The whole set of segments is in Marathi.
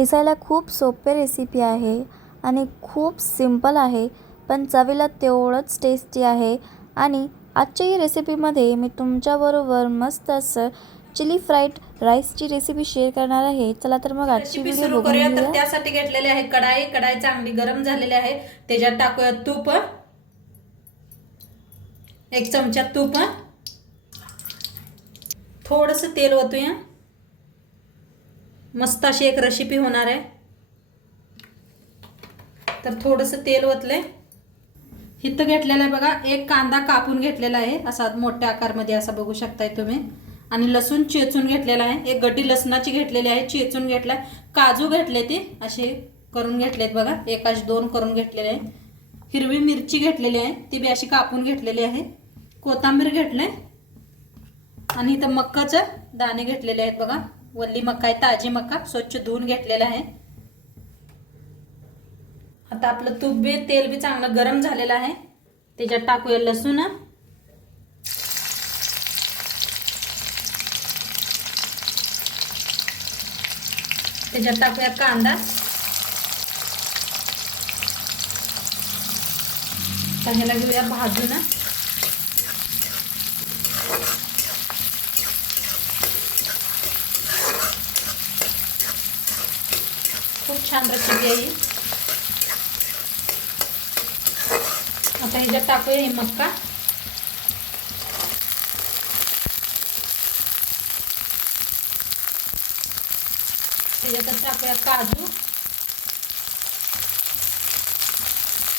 दिसायला खूप सोपे रेसिपी आहे आणि खूप सिंपल आहे पण चवीला तेवढंच टेस्टी आहे. आणि आजच्या ही रेसिपीमध्ये मी तुमच्याबरोबर मस्त असं चिली फ्राईड राईसची रेसिपी शेअर करणार आहे. चला तर मग आजची रेसिपी सुरू करूया. तर त्यासाठी घेतलेले आहे कढाई. कढाई चांगली गरम झालेली आहे. त्याच्यात टाकूया तूप. एक चमचा तूप. थोडस तेल ओतूया. मस्त अशी एक रेसिपी होणार आहे. तर थोडंसं तेल ओतलंय. हिथं घेतलेलं आहे बघा एक कांदा कापून घेतलेला आहे. असा मोठ्या आकारमध्ये असा बघू शकताय तुम्ही. आणि लसूण चेचून घेतलेला आहे. एक गड्डी लसणाची घेतलेली आहे चेचून घेतलाय. काजू घेतले ते असे करून घेतलेत बघा. एकाच दोन करून घेतलेले आहे. हिरवी मिरची घेतलेली आहे. ती बी अशी कापून घेतलेली आहे. कोथिंबीर आहे आणि इथं मक्काचं दाणे घेतलेले आहेत बघा. वल्ली मका आहे ताजी मका स्वच्छ धुवून घेतलेला आहे. आता आपलं तूप बी तेल बी चांगलं गरम झालेलं आहे. त्याच्यात टाकूया लसूण. त्याच्यात टाकूया कांदा. ह्याला घेऊया भाजून. खूप छान रेसिपी आहे आता ह्याच्यात टाकूया हे मक्का. त्याच्यातच टाकूया काजू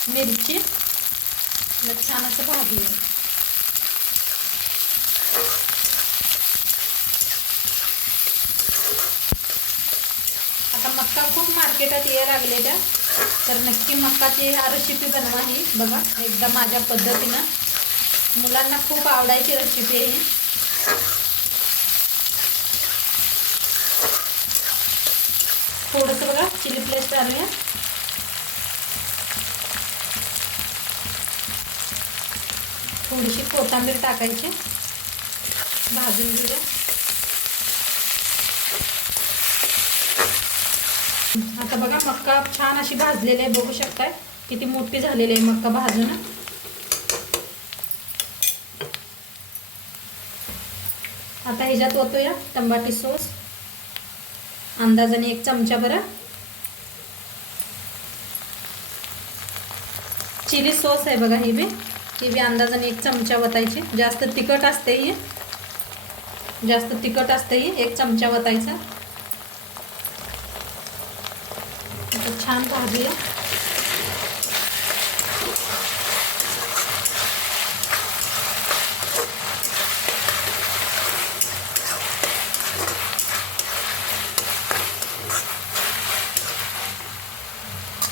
मिरची. छान असं भाजूया आता मक्का खूप मार्केटात या लागलेल्या तर नक्की मक्काची ह्या रेसिपी बनवा ही. बघा एकदा माझ्या पद्धतीनं. मुलांना खूप आवडायची रेसिपी आहे ही. थोडंसं बघा चिली फ्लेक्स घालूया थोडीशी कोथांबीर टाकायची. भाजून घेऊया. आता बघा मक्का छान अशी भाजलेली आहे. बघू शकताय किती मोठी झालेली आहे मक्का भाजून. आता ह्याच्यात ओतूया टमाटी सॉस. अंदाजाने एक चमचा बरं. चिली सॉस आहे बघा ही बी. ही बी अंदाजाने एक चमचा वतायची. जास्त तिखट असते ही जास्त तिखट असते ही एक चमचा वतायचा. आता छान भाजूया.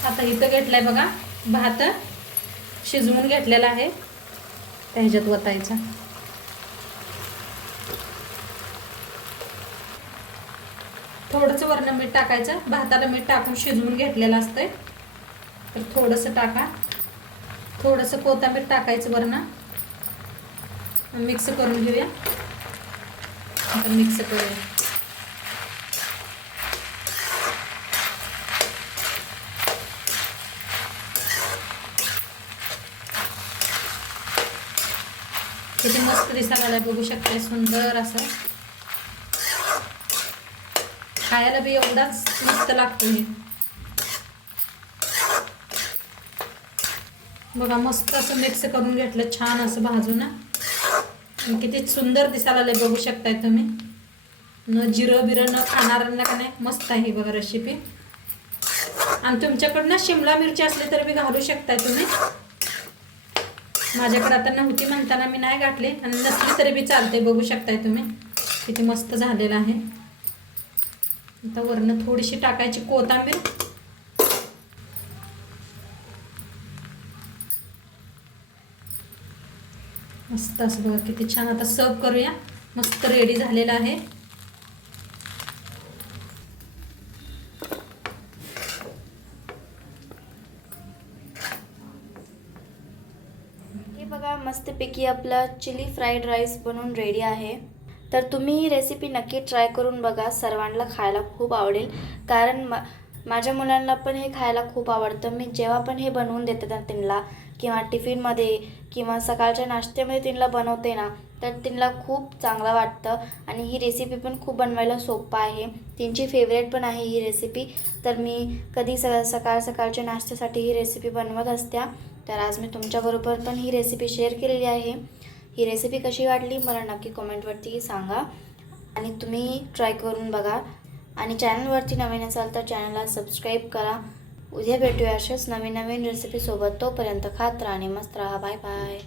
आता इथं घेतलंय बघा भात. शिजवून घेतलेला आहे. त्या ह्याच्यात वतायचा. थोडंसं वरण मीठ टाकायचं. भाताला मीठ टाकून शिजवून घेतलेलं असतंय. तर थोडंसं टाका. थोडंसं कोथिंबीर टाकायचं वरण मिक्स करून घेऊया. आता मिक्स करूया. किती मस्त दिसायला बघू शकते सुंदर असं. खायला बी एवढाच मस्त लागतो हे बघा मस्त असं मिक्स करून घेतलं छान असं भाजून ना आणि किती सुंदर दिसायला आलंय बघू शकताय तुम्ही. न जिरं बिरं न खाणाऱ्यांना का नाही मस्त आहे बघा रेसिपी आणि तुमच्याकडनं शिमला मिरची असली तर बी घालू शकताय तुम्ही. माझ्याकडे आता नव्हती म्हणताना मी नाही गाठले आणि नसली तरी बी चालते बघू शकताय तुम्ही. किती मस्त झालेलं आहे. आता वरनं थोडीशी टाकायची कोथांबीर मस्त असं बघा किती छान आता सर्व करूया. मस्त रेडी झालेलं आहे. हे बघा मस्तपैकी आपला चिली फ्राईड राईस बनवून रेडी आहे. तर तुम्ही ही रेसिपी नक्की ट्राय करून बघा. सर्वांना खायला खूप आवडेल. कारण म माझ्या मुलांना पण हे खायला खूप आवडतं. मी जेव्हा पण हे बनवून देते ना त्यांना किंवा टिफिनमध्ये किंवा सकाळच्या नाश्त्यामध्ये त्यांना बनवते ना तर त्यांना खूप चांगलं वाटतं. आणि ही रेसिपी पण खूप बनवायला सोपं आहे. त्यांची फेवरेट पण आहे ही रेसिपी तर मी कधी स सकाळ सकाळच्या नाश्त्यासाठी ही रेसिपी बनवत असत्या. तर आज मी तुमच्याबरोबर पण ही रेसिपी शेअर केलेली आहे. ही रेसिपी कशी वाटली मला नक्की कमेंटवरती सांगा. आणि तुम्ही ट्राय करून बघा. आणि चॅनलवरती नवीन असाल तर चॅनलला सबस्क्राईब करा. उद्या भेटूया अशाच नवीन नवीन रेसिपीसोबत तोपर्यंत खात राहा आणि मस्त राहा. Bye bye